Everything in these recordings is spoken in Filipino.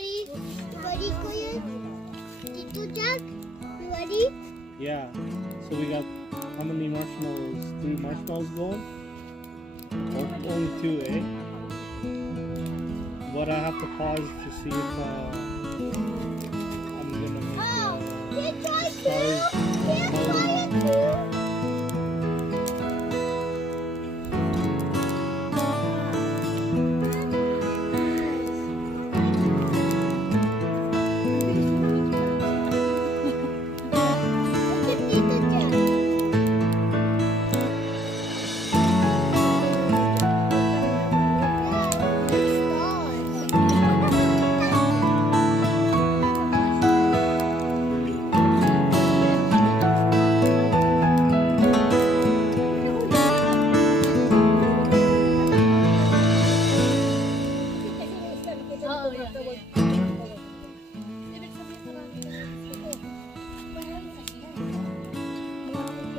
ready? You ready, Kuya? Tito Jack? You ready? Yeah. So we got how many marshmallows? 3 marshmallows going? Oh, only 2, eh? But I have to pause to see if I'm gonna make Can try stars. Can try it too?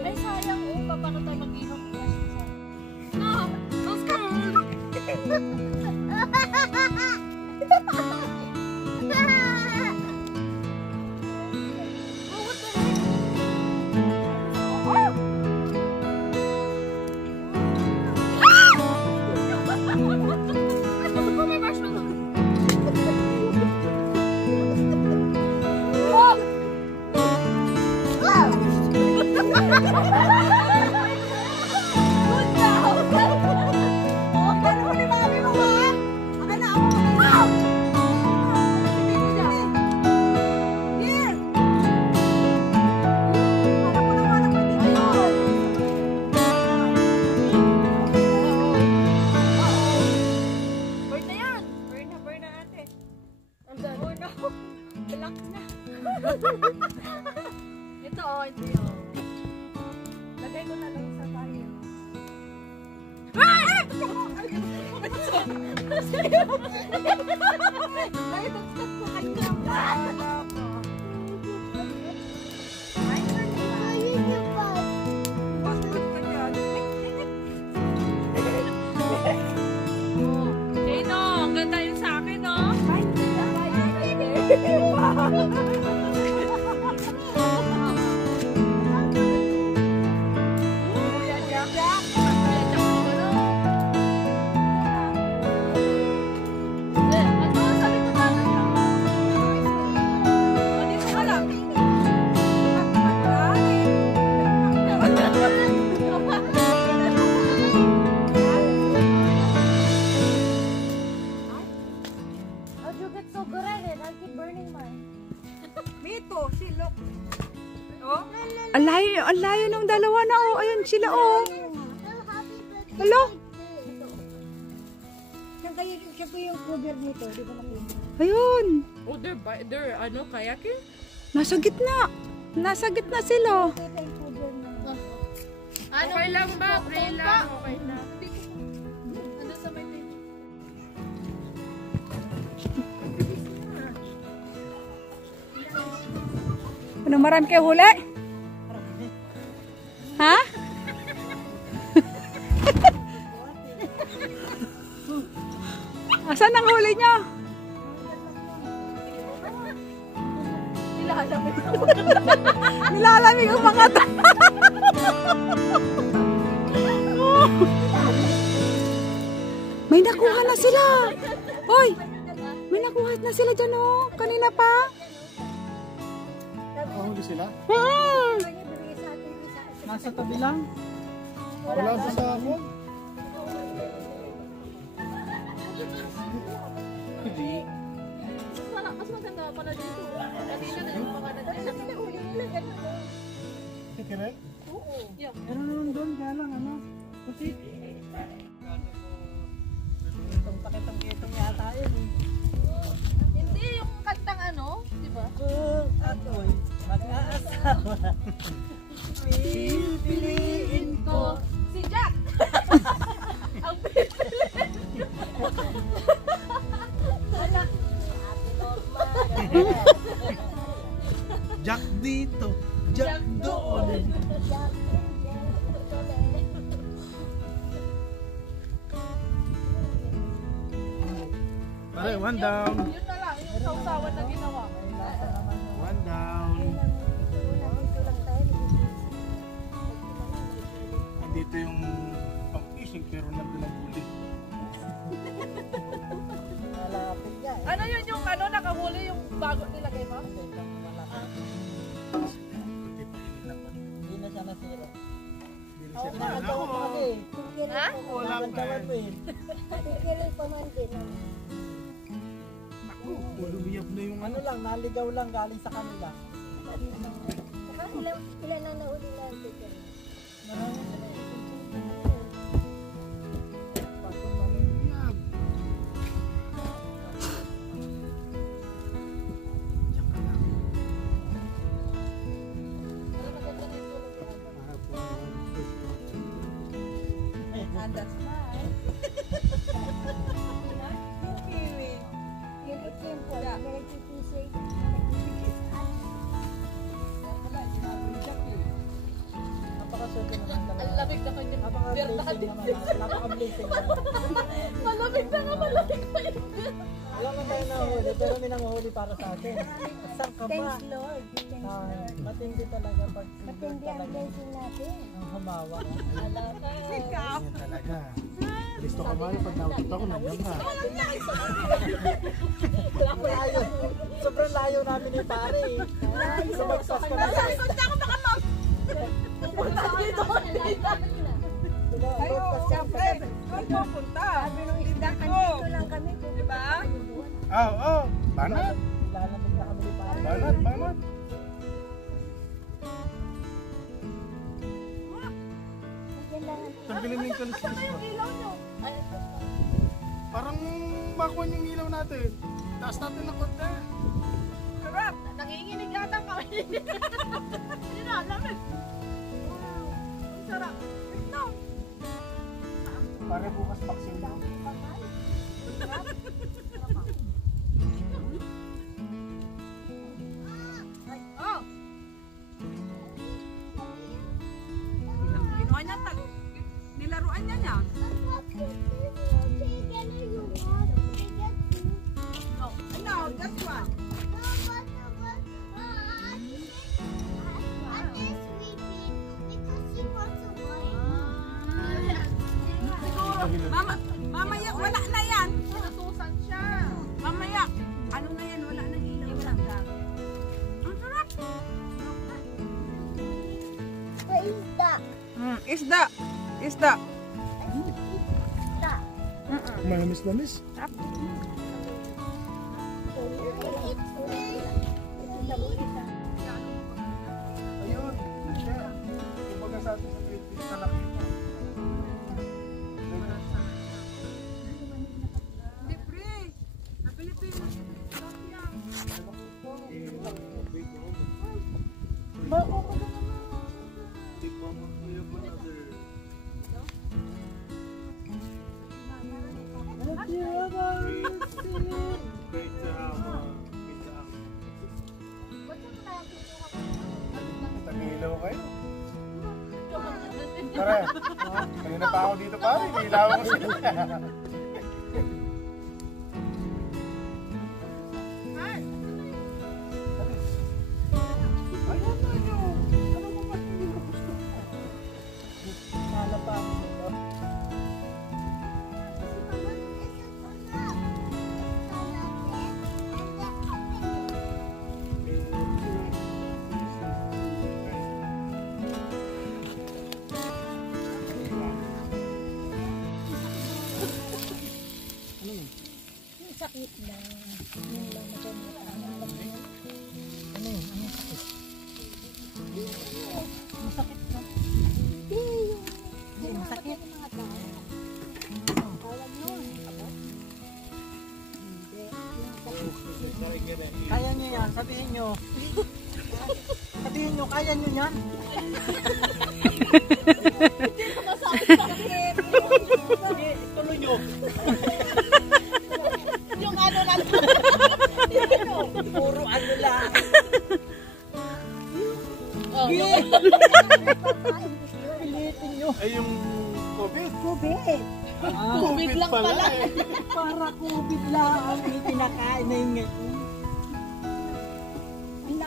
Ay, sayang. Paano tayo mag-ihong? No! Let's go! Ito oh, ito yun. Lagay ko na lang sa tayo. Ay! Ay, tagtag ko kayo. Jano, ang ganda yun sa akin, no? Ang layo ng dalawa na oh. Ayun sila oh. Hello? Siya po yung cover nito, di ba nakita? Ayun. Oh, they're ano, kayaking? Nasa gitna. Nasa gitna sila. Okay lang ba? Pray lang. Okay na. Ano sa may table? Ano marami kayo huli? Ha? Asan ang huli nyo? Nilalamig ang mga May nakuha na sila. Hoy! May nakuha na sila dyan oh. Kanina pa. Huli sila? Nasa tabi lang. Wala sa ako. Hindi. Mas maganda pala dito. Kanina na yung mga nagdala. Tikiret? Oo. Yeah. Meron naman doon, kaya lang ano. Kasi itong pakitang-kitong yata yun. Hindi yung kantang ano, di ba? Kung ako'y mag-aasawa, pipiliin ko Si Jack! Ang pipiliin ko. Jack dito, Jack doon. Pare, one down. Yun na lang. sausawan na ginawa. May lasa naman yung One down. Dito yung pang-fishing pero nandun ang huli. malapit niya eh. Ano yun yung ano, nakahuli yung bago nilagay mo? Hindi na siya nasira. Hindi siya Nakagawa pa kasi. Ha? Wala pa Nakagawa eh. pa eh. Naku, lumiyap na yung Ano lang, naligaw lang galing sa kanila. Ilan ang nauli natin? Marami sila eh. lumiyap. Diyan ka lang. And that's mine. Kiwi. Yung example, Yeah. may nagtitisig. Napakaswerte naman Ang talaga. lamig na kanya. Napaka-blessing naman. Napaka-blessing naman. Malamig na nga, malamig na yun. Wala man tayo nahuli, pero may nanguhuli para sa atin. Saan ka ba? Thanks Lord. Thanks Lord. Matindi talaga pag Matindi ang blessing natin. ang humawa. Yan talaga. Kristo ka man, pag nakikita ko, nandiyan ka. Layo. Sobrang layo namin ni pare. Sumagpas ka na. Punta dito. Kayo, siyempre, Saan pupunta? sabi nung isda, andito lang kami. Diba? Oh, oh. Banat. Lalamig na kami ni pare. Banat, banat. Yan lang ang Tanggalin mo yung kalistis mo. Ilaw nyo. Ay, Parang bakwan yung ilaw natin. Taas natin ng konti. sarap. Nanginginig yata kami. Hindi na, lamig. Ang sarap. No. Pare bukas paksin mo. Oh. Kinuha niya tag. Nilaruan niya niya. Oh, ano, that's one. Mama, mamaya wala na yan. Natusan siya. Mamaya, ano na yan, wala nang ilaw lang. Ang sarap. Isda. Isda. Malamis-lamis. Ayun. Siya. Kumbaga sa atin sa Philippines na nakita. Libre. Sa Pilipinas. Sarap yan. Big Mama, kuya mo na there. Great to have Tag-ilaw kayo. Tara. Kanina pa ako dito pare. Ilaw ko sila. Ayun na yun. Ano mo ba hindi ko gusto? Kala pa ako dito. Sakit na. Yung lang na dyan. Ano yun? Ano yung sakit? Masakit na. Hindi, masakit. Mga tao. Tawag nun. Hindi. Yung sakit. Kaya nyo yan, sabihin nyo. Sabihin nyo, kaya nyo yan? Sige, tuloy nyo. Yung ano lang. Puro ano lang. Oh, Pilitin nyo. Ay, yung COVID. Kubit. Ah, COVID lang pala pala. eh. para COVID lang ang pinakain na yun ngayon.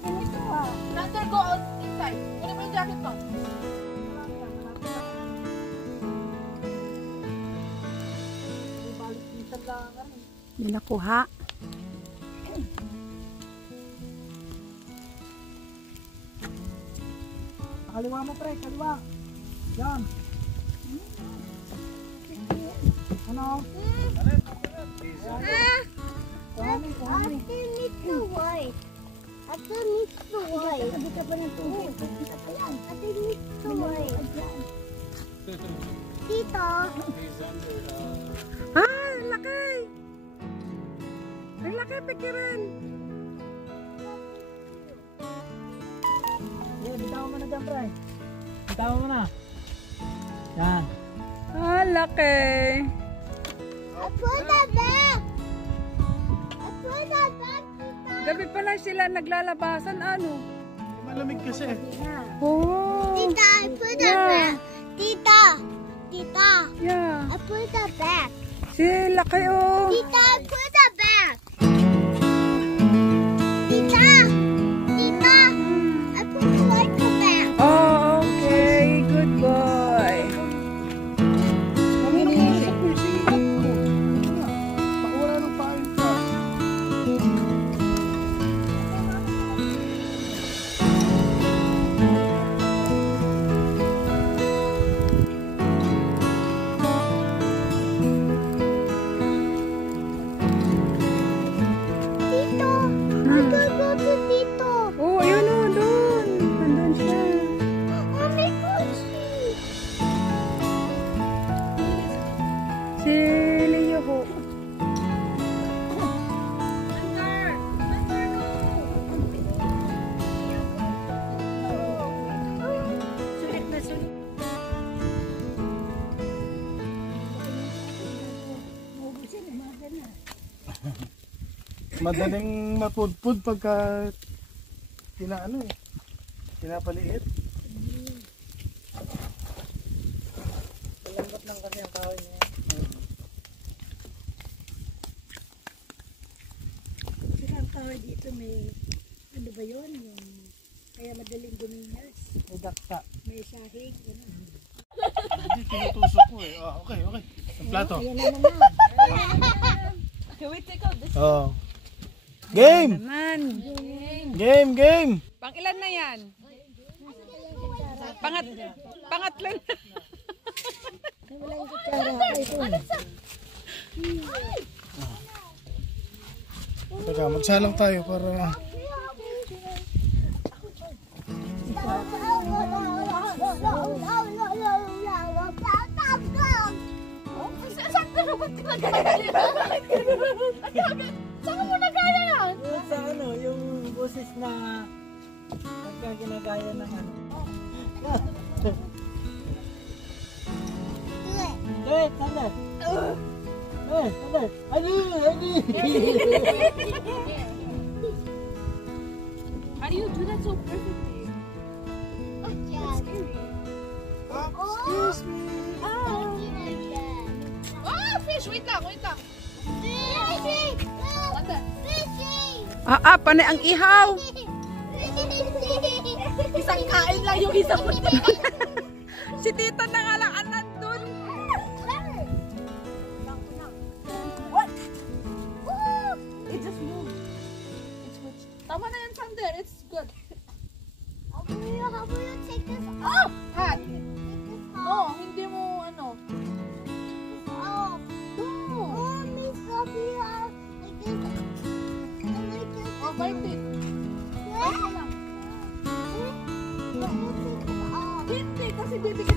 Thunder, go out inside. Kunin mo yung jacket ko. May nakuha. Kaliwa mo, pre. Kaliwa. Yan. Ano? Kuhanin, kuhanin. Ate needs to wipe. Ate needs to wipe. Ate needs to wipe. Tito. Ah, laki! Ang laki, pikirin! Yeah, bitawan mo na dyan, pre. Bitawan mo na. Yan. Ah, laki! I put that back. I put that back, Tita. Gabi pala sila naglalabasan, ano? Malamig kasi. Oh! Tita, I put that back. Tita. Tita. Yeah. I put that back. Si laki, oh! Tita, I put that back. Tita. Tita. I put the light back. Oh, okay. Good boy. Pakura ng pain ka. Tito. I could go to Tito. Oh, ayun, oh, doon. Nandun siya. Oh, may pussy. Si Leo ho. Madaling mapudpud pagka pinaano eh. Pinapaliit. Lambot lang kasi ang kahoy niya. Sila ang kahoy dito may, ano ba yun? Yung, kaya madaling duminas. May dakta. May sahig. Ano. Hindi, tinutusok ko eh. Oh, okay, okay. Ang plato. Ayan na naman. Can we take out this? Oh. Game! Naman. Game, game! Pang ilan na yan? Pangatlo na. Walang kutsara. Ito. Teka, magsalang tayo para... Saan ka na? Ba't ka nagkakalimutan? Saan mo nagkaya yan? Sa ano, yung boses na nagkaginagaya ng ano. Wait, sandal. Wait, sandal. Ano? How do you do that so perfectly? Excuse me! Oh, fish! Wait lang, wait lang. Ate. Panay ang ihaw. Isang kain lang yung isang Si tita na nga lang ang nandun. It just moved. It's good. Tama na yan, Sander. It's good. How will you take this off? Oh! Hat! Take this No, off. hindi mo ano. Off. No! Oh, Miss Sophie, like this. And like this. Oh, bite it. Where? But you take it off. Hindi, kasi bibig